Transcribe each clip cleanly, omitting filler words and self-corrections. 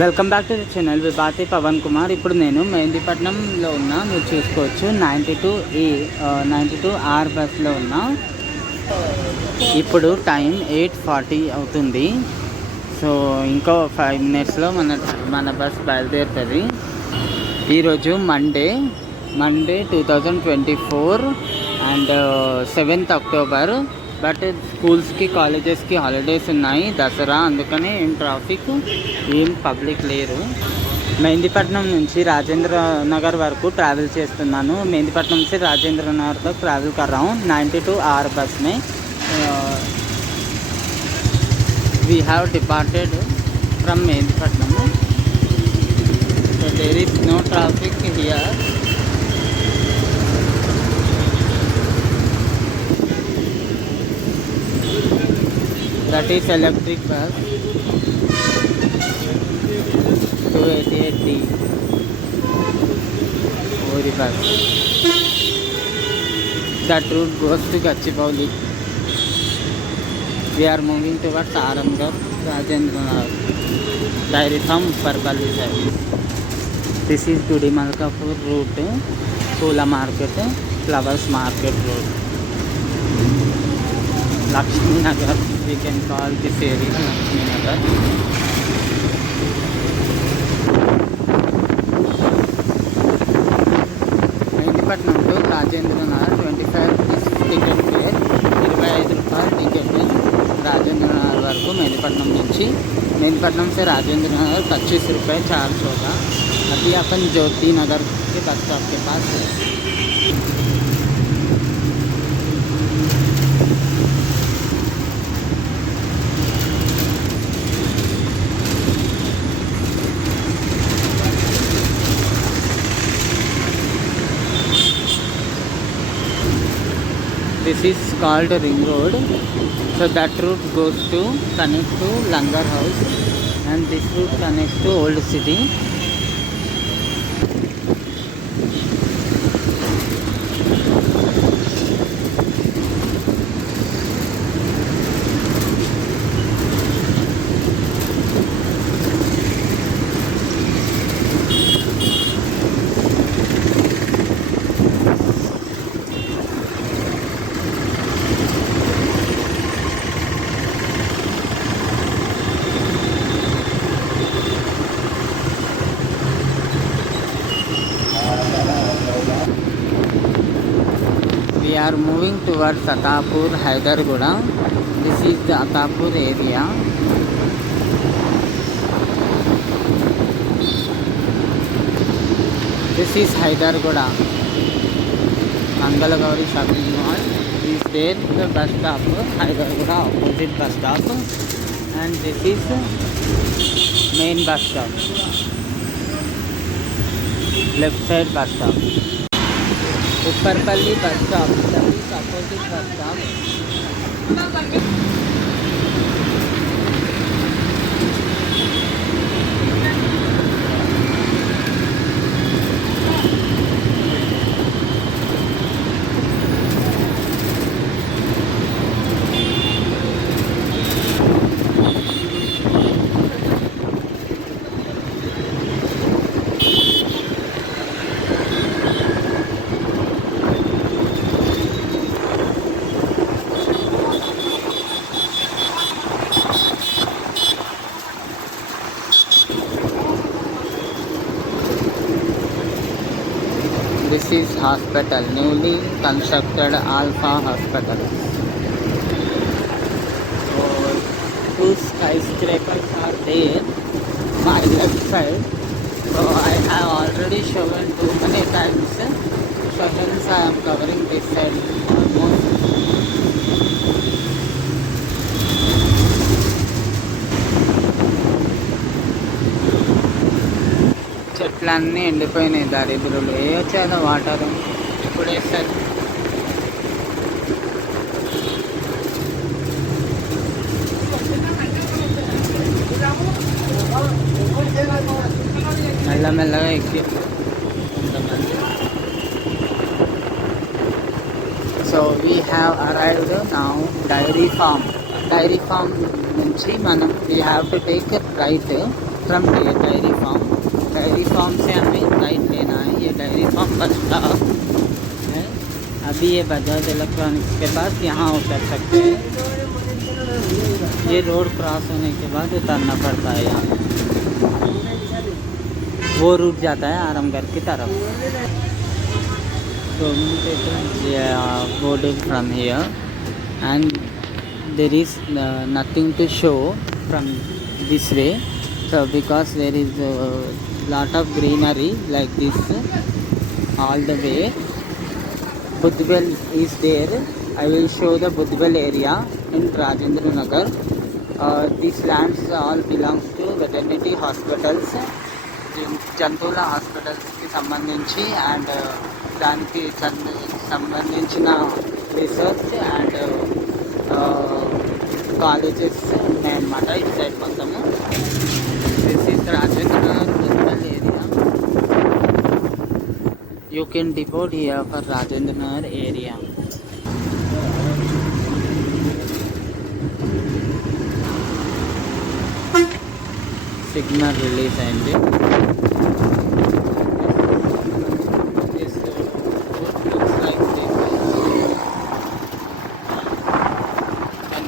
Welcome back to the channel Vibhathi Pavan Kumar. ఇప్పుడు నేను మెహందీపట్నంలో ఉన్నా. మీరు చూసుకోవచ్చు 92R బస్లో ఉన్నా. ఇప్పుడు టైం 8:40 అవుతుంది. సో ఇంకో 5 మినిట్స్లో మన బస్ బయలుదేరుతుంది. ఈరోజు మండే 2024 అండ్ 7th అక్టోబర్. బట్ స్కూల్స్కి కాలేజెస్కి హాలిడేస్ ఉన్నాయి, దసరా, అందుకనే ఏం ట్రాఫిక్ ఏం పబ్లిక్ లేరు. మెహందీపట్నం నుంచి రాజేంద్ర నగర్ వరకు ట్రావెల్ చేస్తున్నాను. మెహందీపట్నం నుంచి రాజేంద్ర नगर तक ट्रैवल कर रहा हूँ 92R बस में. We have departed from Mehdipatnam. so there is no traffic here. That is electric bus 288D Ori bus. That route goes to Gachibowli. We are moving towards Aramgarh, Rajendra Nagar, Dairy Farm, Parpalli service. This is Gudimalkapur route, Poola market, Flowers market route. Lakshmi Nagar, we can call this area Lakshmi Nagar. Mehdipatnam టు రాజేంద్ర నగర్ 25 rupees ticket fair, 25 రూపాయలు టికెట్ राजेंद्र नगर वరకు. मेहंदीपट्नम से राजेंद्र नगर 25 रुपये चार्ज होगा. अभी अपन ज्योति नगर के bus stop के पास है. This is called Ring Road. So that route goes to connect to Langar House, and this route connects to Old City. We are moving towards Atapur, Hyderguda. This is the Atapur area. This is Hyderguda. Mangalagauri shopping mall is there. The bus stop, Hyderguda opposite bus stop, and this is main bus stop. Left side bus stop. Upparpalli bus stop, that is opposite bus stop. This is hospital, newly constructed Alpha Hospital. So, 2 skyscrapers are there, my left side. So I have already shown too many times. So hence I am covering this side almost. చెట్లన్నీ ఎండిపోయినాయి, దరిద్రులు. ఏ వచ్చేదో వాటర్ ఇప్పుడు వేస్తారు. మెల్లమెల్లగా ఎక్కి కొంతమంది. So we have arrived now dairy farm. నుంచి మనం we have to take right. From dairy farm से हमें राइट लेना है। ये डेयरी फार्म बस स्टॉप है। अभी ये बजाज इलेक्ट्रॉनिक्स के पास यहाँ उतर सकते हैं। ये रोड क्रॉस होने के बाद उतरना पड़ता है यहाँ। वो रूट जाता है आरामगढ़ की तरफ। So boarded from here and there is nothing to show from this way. So because there is a lot of greenery like this all the way. Budhwell is there. I will show the Budhwell area in Rajendra Nagar. These lands all belongs to veterinary hospitals, జంతువుల హాస్పిటల్స్కి సంబంధించి అండ్ దానికి సంబంధించిన research and colleges ఉన్నాయన్నమాట ఇటు side మొత్తము. This is Rajendra Nagar municipal area. You can deport here for Rajendra Nagar area. Signal release అయింది.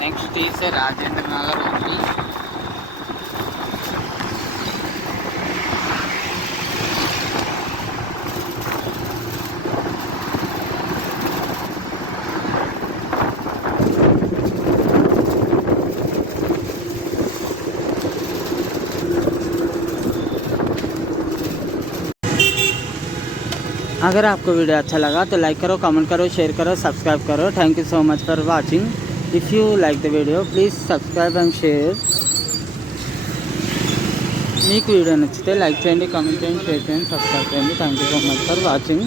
Next is Rajendra Nagar only. अगर आपको वीडियो अच्छा लगा तो लाइक करो, कमेंट करो, शेयर करो, सब्सक्राइब करो. Thank you so much for watching. If you like the video please subscribe and share. మీకు వీడియో నచ్చితే లైక్ చేయండి, కామెంట్ చేయండి, షేర్ చేయండి, సబ్స్క్రైబ్ చేయండి. Thank you so much for watching.